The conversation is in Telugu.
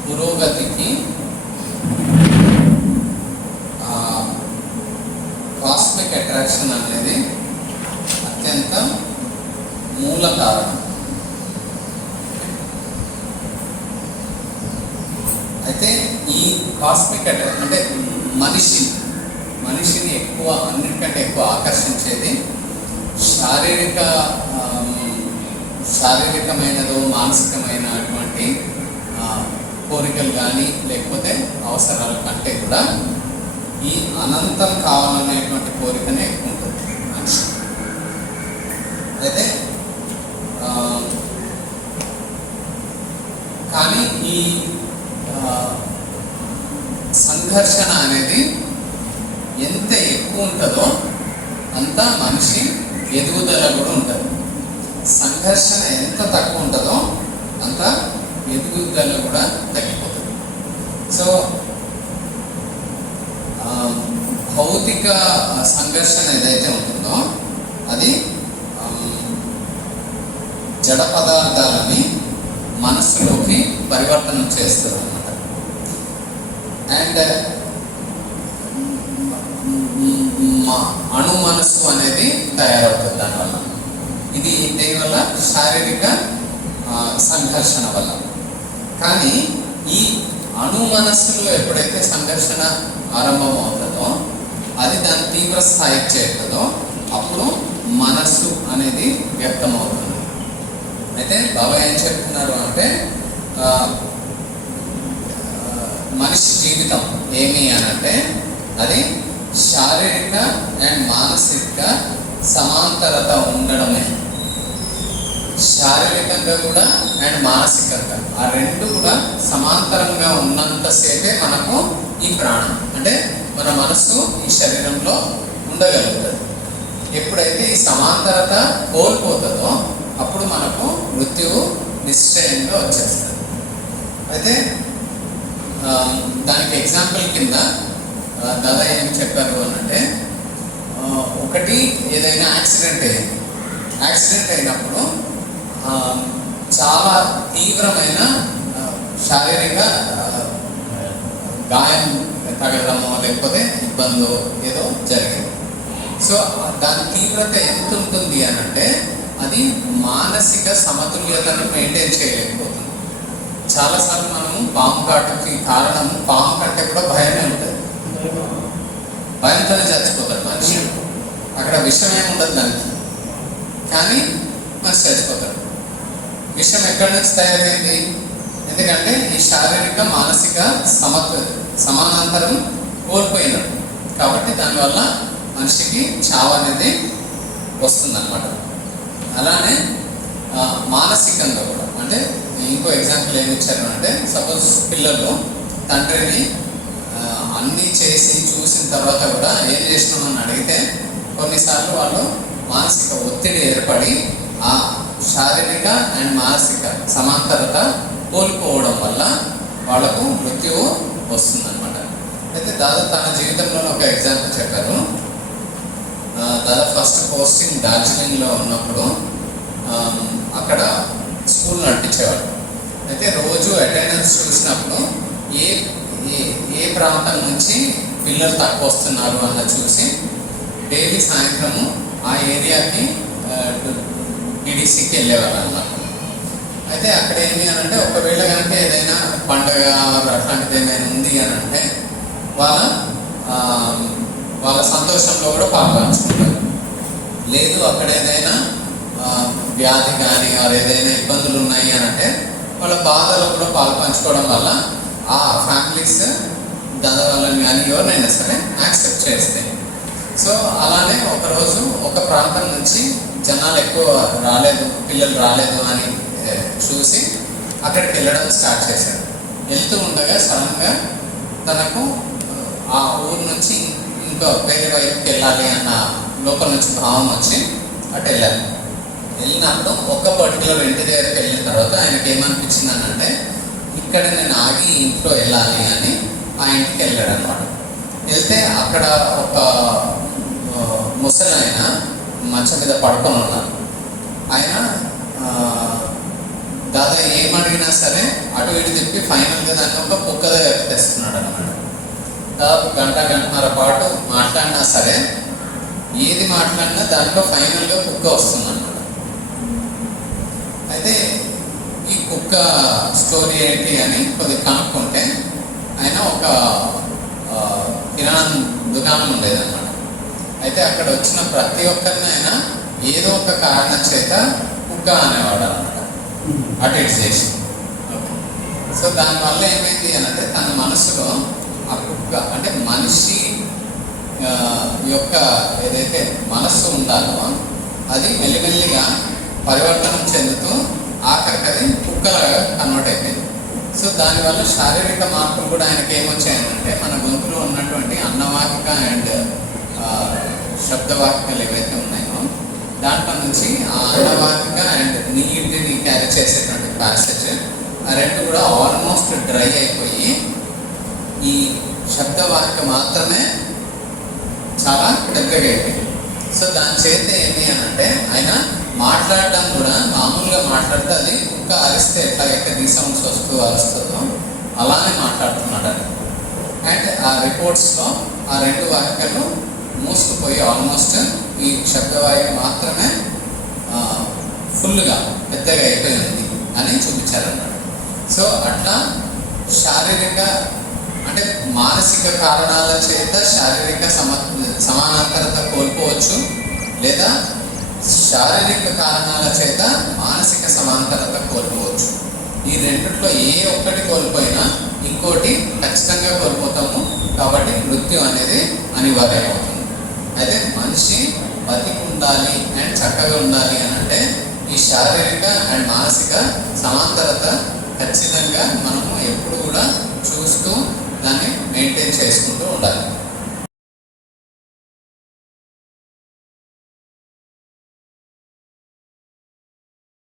పురోగతికి కాస్మిక్ అట్రాక్షన్ అనేది అత్యంత మూల కారణం అయితే ఈ కాస్మిక్ అట్రాక్షన్ అంటే మనిషి మనిషిని ఎక్కువ అన్నిటికంటే ఎక్కువ ఆకర్షించేది శారీరక శారీరకమైనదో మానసికమైన అటువంటి కోరికలు కానీ లేకపోతే అవసరాల కంటే కూడా ఈ అనంతం కావాలనేటువంటి కోరికనే ఎక్కువ ఉంటుంది. మనిషి అయితే కానీ ఈ సంఘర్షణ అనేది ఎంత ఎక్కువ ఉంటుందో అంత మనిషి ఎదుగుదల కూడా ఉంటుంది. ఘర్షణ ఎంత తక్కువ ఉంటుందో అంత ఎదుగుదల కూడా తగ్గిపోతుంది. సో భౌతిక సంఘర్షణ ఏదైతే ఉంటుందో అది జడ పదార్థాలని మనస్సులోకి పరివర్తనం చేస్తుంది అనమాట అండ్ అణు మనస్సు అనేది తయారవుతుంది దానివల్ల. ఇది దేనివల్ల శారీరక సంఘర్షణ వల్ల. కానీ ఈ అణు మనస్సులో ఎప్పుడైతే సంఘర్షణ ఆరంభం అవుతుందో అది దాని తీవ్ర స్థాయికి చేరుతుందో అప్పుడు మనస్సు అనేది వ్యక్తమవుతుంది. అయితే బాబా ఏం చెప్తున్నారు అంటే మనిషి జీవితం ఏమి అని అంటే అది శారీరక అండ్ మానసిక సమాంతరత ఉండడమే. శారీరకంగా కూడా అండ్ మానసికంగా. ఆ రెండు కూడా సమాంతరంగా ఉన్నంతసేపే మనకు ఈ ప్రాణం. అంటే మన మనస్సు ఈ శరీరంలో ఉండగలుగుతుంది. ఎప్పుడైతే ఈ సమాంతరత కోల్పోతుందో అప్పుడు మనకు మృత్యువు నిశ్చయంగా వచ్చేస్తుంది. అయితే దానికి ఎగ్జాంపుల్ కింద దాదా ఏం చెప్పారు అని అంటే ఒకటి ఏదైనా యాక్సిడెంట్ అయింది. యాక్సిడెంట్ అయినప్పుడు చాలా తీవ్రమైన శారీరక గాయం తగలడమో లేకపోతే ఇబ్బందో ఏదో జరిగింది. సో దాని తీవ్రత ఎంత ఉంటుంది అని అంటే అది మానసిక సమతుల్యతను మెయింటైన్ చేయలేకపోతుంది. చాలాసార్లు మనము పాము కాటుకి కారణం పాము కంటే కూడా భయమే ఉంటుంది. భయంతోనే చచ్చిపోతాడు మనిషి. అక్కడ విషం ఏమి ఉండదు దానికి. కానీ మనిషి చచ్చిపోతాడు. విషయం ఎక్కడి నుంచి తయారైంది? ఎందుకంటే ఈ శారీరక మానసిక సమత్ సమానాంతరం కోల్పోయినాడు కాబట్టి దానివల్ల మనిషికి చావు అనేది వస్తుందన్నమాట. అలానే మానసికంగా కూడా. అంటే ఇంకో ఎగ్జాంపుల్ ఏమి ఇచ్చారు అంటే సపోజ్ పిల్లలు తండ్రిని అన్నీ చేసి చూసిన తర్వాత కూడా ఏం చేసినామని అడిగితే కొన్నిసార్లు వాళ్ళు మానసిక ఒత్తిడి ఏర్పడి ఆ శారీరక అండ్ మానసిక సమాంతరత కోల్పోవడం వల్ల వాళ్ళకు మృత్యువు వస్తుందన్నమాట. అయితే దాదాపు తన జీవితంలో ఒక ఎగ్జాంపుల్ చెప్పారు. దాదాపు ఫస్ట్ పోస్టింగ్ డార్జిలింగ్లో ఉన్నప్పుడు అక్కడ స్కూల్ నడిపించేవాడు. అయితే రోజు అటెండెన్స్ చూసినప్పుడు ఏ ఏ ఏ ప్రాంతం నుంచి పిల్లలు తక్కువ వస్తున్నారు అన్న చూసి డైలీ సాయంత్రము ఆ ఏరియాకి డిడిసికి వెళ్ళేవాళ్ళు అన్నమాట. అయితే అక్కడ ఏమి అని అంటే ఒకవేళ కనుక ఏదైనా పండగ అట్లాంటిది ఏమైనా ఉంది అని అంటే వాళ్ళ వాళ్ళ సంతోషంలో కూడా పాల్పంచుకుంటారు లేదు అక్కడ ఏదైనా వ్యాధి కానీ వారు ఏదైనా ఇబ్బందులు ఉన్నాయి అని అంటే వాళ్ళ బాధలో కూడా పాల్పంచుకోవడం వల్ల ఆ ఫ్యామిలీస్ దాదాపు వాళ్ళని కానీ ఎవరినైనా సరే యాక్సెప్ట్ చేస్తాయి. సో అలానే ఒకరోజు ఒక ప్రాంతం నుంచి జనాలు ఎక్కువ రాలేదు పిల్లలు రాలేదు అని చూసి అక్కడికి వెళ్ళడం స్టార్ట్ చేశాడు వెళ్తూ ఉండగా సడన్గా తనకు ఆ ఊరు నుంచి ఇంకో వేరే వైపుకి వెళ్ళాలి అన్న లోపల నుంచి భావం వచ్చి అటు వెళ్ళారు వెళ్ళినప్పుడు ఒక్క పర్టికులర్ ఇంటి దగ్గరికి వెళ్ళిన తర్వాత ఆయనకి ఏమనిపించింది అని అంటే ఇక్కడ నేను ఆగి ఇంట్లో వెళ్ళాలి అని ఆ ఇంటికి వెళ్ళాడు అనమాట వెళ్తే అక్కడ ఒక ముసలాయన మంచం మీద పడుకొని ఉన్నారు. ఆయన దాదా ఏం అడిగినా సరే అటు ఇటు తిప్పి ఫైనల్గా దాన్ని ఒక కుక్క దగ్గర తెస్తున్నాడు అనమాట దాదాపు గంట గంటన్నర పాటు మాట్లాడినా సరే ఏది మాట్లాడినా దాంట్లో ఫైనల్గా కుక్క వస్తుంది అన్నమాట అయితే ఈ కుక్క స్టోరీ ఏంటి అని కొద్దిగా కనుక్కుంటే ఆయన ఒక కిరాణం దుకాణం ఉండేదన్నమాట. అయితే అక్కడ వచ్చిన ప్రతి ఒక్కరిని ఆయన ఏదో ఒక కారణం చేత కుక్క అనేవాడు అనమాట. అటు ఇటు చేసి. సో దానివల్ల ఏమైంది అని అంటే తన మనసులో ఆ కుక్క అంటే మనిషి యొక్క ఏదైతే మనస్సు ఉండాలో అది మెల్లిమెల్లిగా పరివర్తనం చెందుతూ ఆఖరికి అది కుక్కలాగా కన్వర్ట్ అయిపోయింది. సో దానివల్ల శారీరక మార్పులు కూడా ఆయనకి ఏమొచ్చాయంటే మన గొంతులో ఉన్నటువంటి అన్నవాహిక అండ్ శబ్దవాహికలు ఏవైతే ఉన్నాయో దాంట్లో నుంచి ఆ అన్నవాహిక అండ్ నీటిని క్యారీ చేసేటువంటి ప్యాసేజ్ ఆ రెండు కూడా ఆల్మోస్ట్ డ్రై అయిపోయి ఈ శబ్దవాహిక మాత్రమే చాలా దగ్గరగా అయిపోయింది. సో దాని చేత ఏమి అని అంటే ఆయన మాట్లాడడం కూడా మామూలుగా మాట్లాడితే అది కుక్క అరిస్తే ఎట్లాగైతే రీ సౌండ్స్ వస్తూ అరుస్తుందో అలానే మాట్లాడుతున్నాడు అండ్ ఆ రిపోర్ట్స్లో ఆ రెండు వాక్యాలు మోసుకుపోయి ఆల్మోస్ట్ ఈ శబ్దవాహిక మాత్రమే ఫుల్గా పెద్దగా అయిపోయింది అని చూపించారన్నమాట. సో అట్లా శారీరక అంటే మానసిక కారణాల చేత శారీరక సమ సమానాంతరత కోల్పోవచ్చు లేదా శారీరక కారణాల చేత మానసిక సమాంతరత కోల్పోవచ్చు. ఈ రెండిట్లో ఏ ఒక్కటి కోల్పోయినా ఇంకోటి ఖచ్చితంగా కోల్పోతాము. కాబట్టి మృత్యు అనేది అనివార్యమవుతుంది. అయితే మనిషి బతికి ఉండాలి అండ్ చక్కగా ఉండాలి అని అంటే ఈ శారీరక అండ్ మానసిక సమాంతర